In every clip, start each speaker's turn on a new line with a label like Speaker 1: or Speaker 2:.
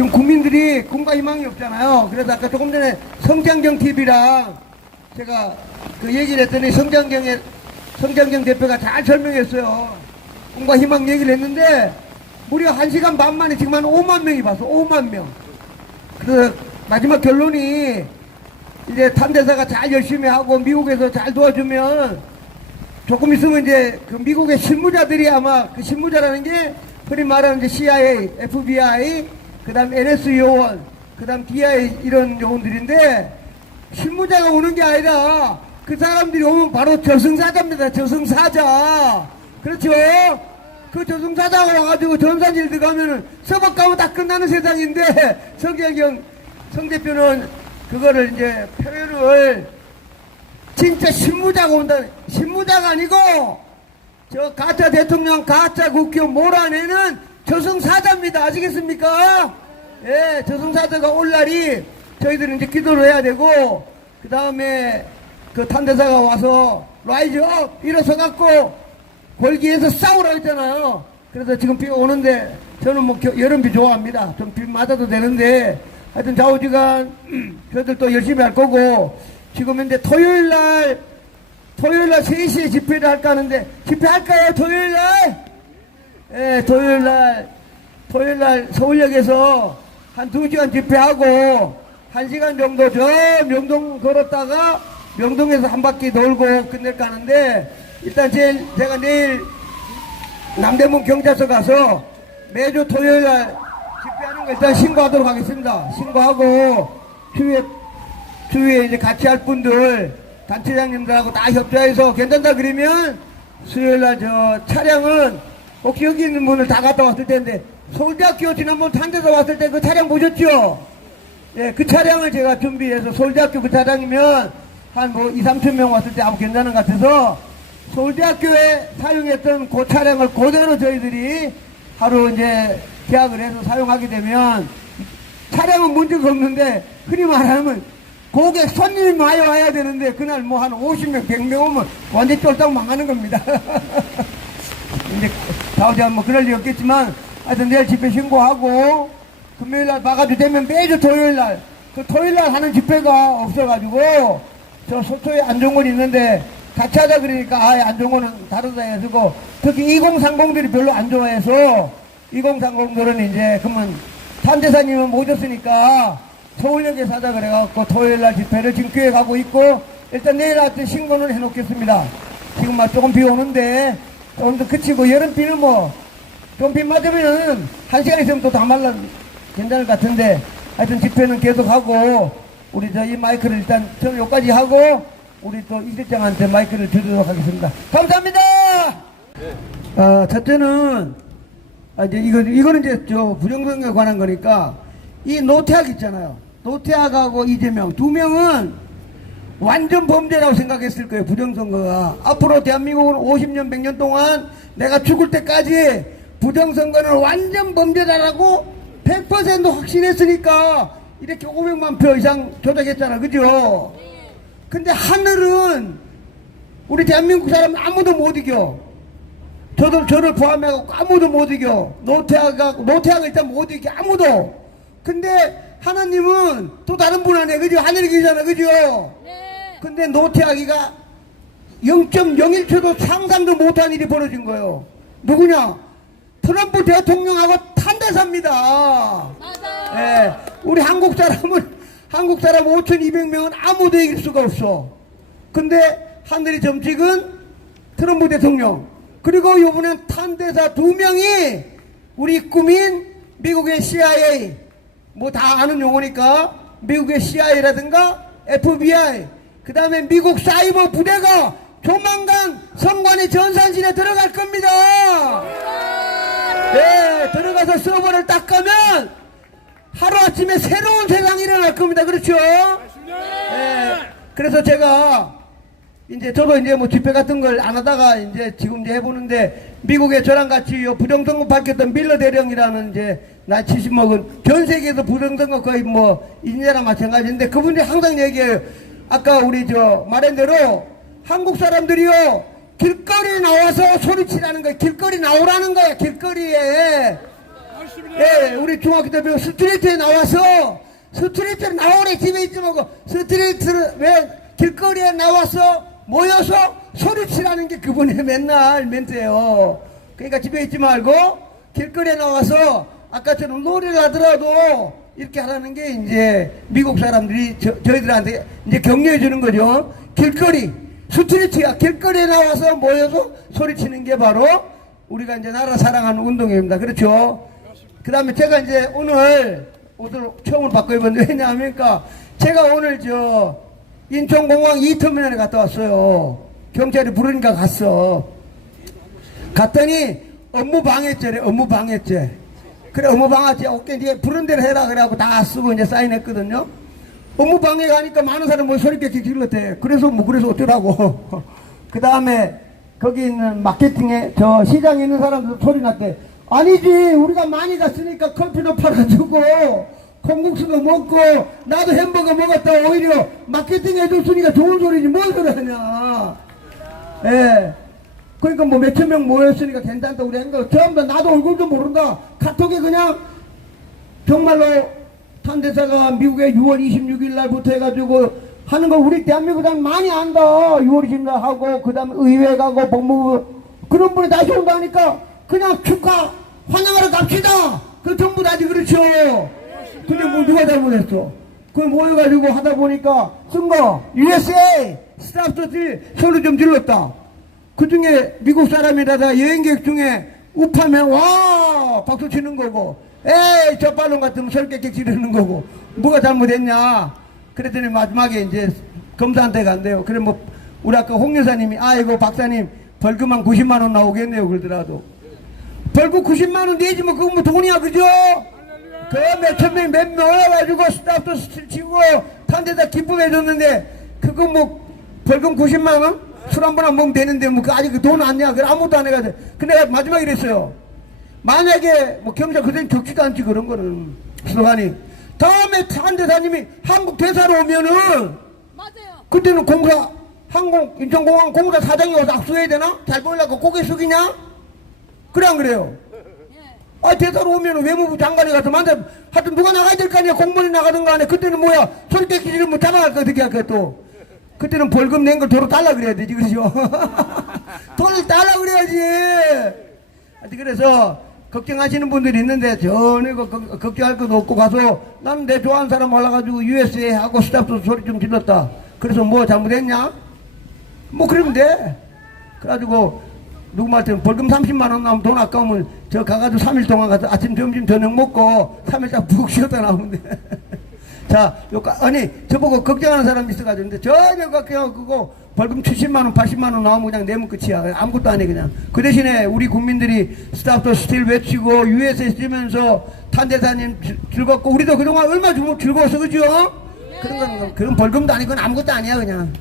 Speaker 1: 지금 국민들이 꿈과 희망이 없잖아요. 그래서 아까 조금 전에 성장경 TV랑 제가 그 얘기를 했더니 성장경의 성장경 대표가 잘 설명했어요. 꿈과 희망 얘기를 했는데 무려 1시간 반 만에 지금 한 5만 명이 봤어. 5만 명. 그 마지막 결론이 이제 탄대사가 잘 열심히 하고 미국에서 잘 도와주면 조금 있으면 이제 그 미국의 실무자들이 아마 그 실무자라는 게 흔히 말하는 이제 CIA, FBI, 그 다음 NS 요원, 그 다음 DI 이런 요원들인데 실무자가 오는 게 아니라 그 사람들이 오면 바로 저승사자입니다. 저승사자. 그렇죠? 그 저승사자가 와가지고 전산일 들어가면은 서버 가면 다 끝나는 세상인데 성경경 성 대표는 그거를 이제 표현을 진짜 신무자가 온다. 신무자가 아니고 저 가짜 대통령, 가짜 국회의원 몰아내는 저승사자입니다. 아시겠습니까? 예, 저승사자가 올 날이 저희들은 이제 기도를 해야 되고 그 다음에 그 탄대사가 와서 라이즈 업 일어서 갖고 골기에서 싸우라 했잖아요. 그래서 지금 비가 오는데 저는 뭐 겨- 여름비 좋아합니다. 좀 비 맞아도 되는데 하여튼 좌우지간 저희들 또 열심히 할 거고 지금 현재 토요일 날 토요일 날 3시에 집회를 할까 하는데 집회 할까요? 토요일 날? 예, 토요일 날 토요일 날 서울역에서 한 2시간 집회하고 1시간 정도 저 명동 걸었다가 명동에서 한 바퀴 돌고 끝낼까 하는데 일단 제일 제가 내일 남대문 경찰서 가서 매주 토요일 날 집회하는 거 일단 신고하도록 하겠습니다. 신고하고 주위에 주위에 이제 같이 할 분들 단체장님들하고 다 협조해서 괜찮다 그러면 수요일 날 저 차량은 혹시 여기 있는 분을 다 갔다 왔을 텐데 서울대학교 지난번 탄데서 왔을 때 그 차량 보셨죠? 예, 그 차량을 제가 준비해서 서울대학교 그 차량이면 한 뭐 2, 3천 명 왔을 때 아무 괜찮은 것 같아서 서울대학교에 사용했던 그 차량을 그대로 저희들이 하루 이제 계약을 해서 사용하게 되면 차량은 문제가 없는데 흔히 말하면 고객 손님이 많이 와야 되는데 그날 뭐 한 50명, 100명 오면 완전 쫄딱 망하는 겁니다. 이제 다오지 뭐 그럴 리 없겠지만 하여튼 내일 집회 신고하고 금요일 날 봐가지고 되면 매주 토요일 날 그 토요일 날 하는 집회가 없어가지고 저 소초에 안종원 있는데 같이 하자 그러니까 아 안종원은 다르다 해가지고 특히 2030들이 별로 안 좋아해서 2030들은 이제 그러면 탄대사님은 못 오셨으니까 서울역에서 하자 그래갖고 토요일 날 집회를 지금 계획하고 있고 일단 내일 아침 신고는 해놓겠습니다. 지금 막 조금 비 오는데 더 그치고 여름비는 뭐 좀비 맞으면은 한 시간 있으면 또 다 말라 괜찮을 것 같은데 하여튼 집회는 계속하고 우리 저 이 마이크를 일단 저 여기까지 하고 우리 또 이 실장한테 마이크를 드리도록 하겠습니다. 감사합니다. 어, 첫째는 아, 이제 이거 이거는 이제 저 부정선거에 관한 거니까 이 노태학 있잖아요. 노태학하고 이재명 두 명은 완전 범죄라고 생각했을 거예요. 부정선거가 앞으로 대한민국은 50년 100년 동안 내가 죽을 때까지 부정선거는 완전 범죄다라고 100% 확신했으니까 이렇게 500만 표 이상 조작했잖아. 그죠? 근데 하늘은 우리 대한민국 사람 아무도 못 이겨. 저도 저를 포함해갖고 아무도 못 이겨. 노태하가, 노태하가 일단 못 이겨. 아무도. 근데 하나님은 또 다른 분 안에, 그죠? 하늘이 계잖아. 그죠? 근데 노태하기가 0.01초도 상상도 못한 일이 벌어진 거예요. 누구냐? 트럼프 대통령하고 탄대사입니다.
Speaker 2: 맞아요.
Speaker 1: 예, 우리 한국 사람은 한국 사람 5,200명은 아무도 이길 수가 없어. 근데 하늘의 점찍은 트럼프 대통령 그리고 이번엔 탄대사 두 명이 우리 꿈인 미국의 CIA 뭐 다 아는 용어니까 미국의 CIA라든가 FBI 그 다음에 미국 사이버 부대가 조만간 성관의 전산실에 들어갈 겁니다. 네, 들어가서 서버를 딱 가면 하루아침에 새로운 세상이 일어날 겁니다. 그렇죠? 네. 그래서 제가 이제 저도 이제 뭐 집회 같은 걸 안 하다가 이제 지금 이제 해보는데 미국에 저랑 같이 요 부정선거 밝혔던 밀러 대령이라는 이제 나 70 먹은 전 세계에서 부정선거 거의 뭐 인재랑 마찬가지인데 그분이 항상 얘기해요. 아까 우리 저 말한 대로 한국 사람들이요 길거리에 나와서 소리치라는 거야. 길거리 나오라는 거야. 길거리에. 예, 우리 중학교 때 배운 스트레이트에 나와서 스트레이트에 나오래 집에 있지 말고 스트레이트를 왜 길거리에 나와서 모여서 소리치라는 게 그분의 맨날 멘트예요. 그러니까 집에 있지 말고 길거리에 나와서 아까처럼 노래를 하더라도 이렇게 하라는 게 이제 미국 사람들이 저, 저희들한테 이제 격려해 주는 거죠. 길거리 스트레이트가 길거리에 나와서 모여서 소리치는 게 바로 우리가 이제 나라 사랑하는 운동입니다. 그렇죠? 그 다음에 제가 이제 오늘 옷을 처음으로 바꿔 입었는데 왜냐하니까 제가 오늘 저 인천공항 2터미널에 갔다 왔어요. 경찰이 부르니까 갔어. 갔더니 업무 방해죄래, 업무 방해죄. 그래, 업무 방해죄, 오케이, 니가 부른 대로 해라. 그래갖고 다 쓰고 이제 사인했거든요. 업무 방해 가니까 많은 사람 뭐 소리 깨기 질렀대. 그래서 뭐, 그래서 어쩌라고. 그 다음에 거기 있는 마케팅에 저 시장에 있는 사람들 소리 났대. 아니지, 우리가 많이 갔으니까 커피도 팔아주고, 콩국수도 먹고, 나도 햄버거 먹었다. 오히려 마케팅 해줬으니까 좋은 소리지, 뭔 소리 하냐. 예. 그러니까 뭐 몇천 명 모였으니까 괜찮다 우리 한 거 전부 다 나도 얼굴도 모른다. 카톡에 그냥 정말로 탄대사가 미국에 6월 26일 날부터 해가지고 하는 거 우리 대한민국 사람 많이 안다. 6월 20일 날 하고 그 다음에 의회 가고 법무부 그런 분이 다시 온다니까 그냥 축하 환영하러 갑시다. 그 전부 다지 그렇죠? 근데 뭐 누가 잘못했어? 그걸 모여가지고 하다 보니까 쓴거 USA 스타프터들이 소리 좀 질렀다 그 중에 미국 사람이라다 여행객 중에 우파면 와 박수 치는 거고 에이 저 발론 같으면 설계객 지르는 거고 뭐가 잘못했냐? 그랬더니 마지막에 이제 검사한테 간대요. 그래 뭐 우리 아까 홍 여사님이 아이고 박사님 벌금 한 90만 원 나오겠네요. 그러더라도. 벌금 90만 원 내지 뭐 그건 뭐 돈이야 그죠? 그 몇천 명이 몇 모여가지고 스타프도 치고 탄 데다 기쁨해 줬는데 그거 뭐 벌금 90만 원? 술 한 번 안 먹으면 되는데 뭐 그 아직 돈 아니야 그래 아무것도 안 해가지고 근데 마지막에 이랬어요 만약에 뭐 경찰 그대로 적지도 않지 그런 거는 수도관이 다음에 탄대사님이 한국 대사로 오면은
Speaker 2: 맞아요.
Speaker 1: 그때는 공사 항공 인천공항 공사 사장이 와서 악수해야 되나? 잘 보이려고 고개 숙이냐? 그래 안 그래요?
Speaker 2: 예.
Speaker 1: 아 대사로 오면 외무부 장관이 가서 만나 하여튼 누가 나가야 될 거 아니야 공무원이 나가든가 안에 그때는 뭐야 소리 떼기지를 뭐 잡아갈 거 어떻게 할까 또 그때는 벌금 낸 걸 도로 달라 그래야 되지 그러죠 돈을 달라 그래야지 하여튼 그래서 걱정하시는 분들이 있는데 전혀 그- 그- 걱정할 것도 없고 가서 나는 내 좋아하는 사람 올라가지고 USA 하고 스타프도 소리 좀 질렀다 그래서 뭐 잘못했냐 뭐 그러면 돼. 그래가지고 누구한테 벌금 30만 원 나오면 돈 아까우면 저 가가지고 3일 동안 가서 아침 점심 저녁 먹고 3일째 푹 쉬었다 나오면 돼. 자, 요 까- 아니 저보고 걱정하는 사람이 있어가지고 근데 전혀 걱정하고 벌금 70만 원, 80만 원 나오면 그냥 내면 끝이야. 아무것도 안 해 그냥. 그 대신에 우리 국민들이 스타프도 스틸 외치고 USA 쓰면서 탄대사님 즐- 즐겁고 우리도 그동안 얼마나 즐- 즐거웠어 그죠? 그런 건 그런 벌금도 아니고 그건 아무것도 아니야 그냥.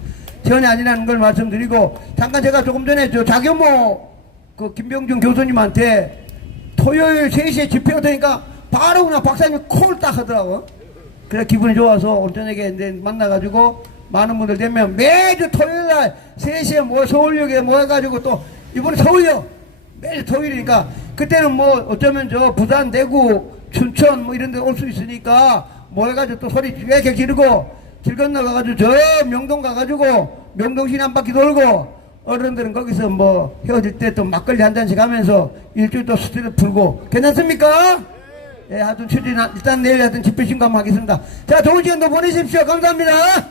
Speaker 1: 전혀 아니라는 걸 말씀드리고 잠깐 제가 조금 전에 저 자교모 그 김병준 교수님한테 토요일 3시에 집회가 되니까 바로 그냥 박사님 콜 딱 하더라고 그래 기분이 좋아서 오늘 저녁에 이제 만나가지고 많은 분들 되면 매주 토요일 날 3시에 뭐 서울역에 모여가지고 또 이번에 서울역 매일 토요일이니까 그때는 뭐 어쩌면 저 부산 대구 춘천 뭐 이런 데 올 수 있으니까 모여가지고 또 소리 쥐게 지르고 길 건너가가지고 저 명동 가가지고 명동시내 한 바퀴 돌고 어른들은 거기서 뭐 헤어질 때 또 막걸리 한 잔씩 하면서 일주일 또 스트레스 풀고 괜찮습니까? 예, 하여튼 추진 일단 내일 하여튼 집회 신고 한번 하겠습니다. 자, 좋은 시간 도 보내십시오. 감사합니다.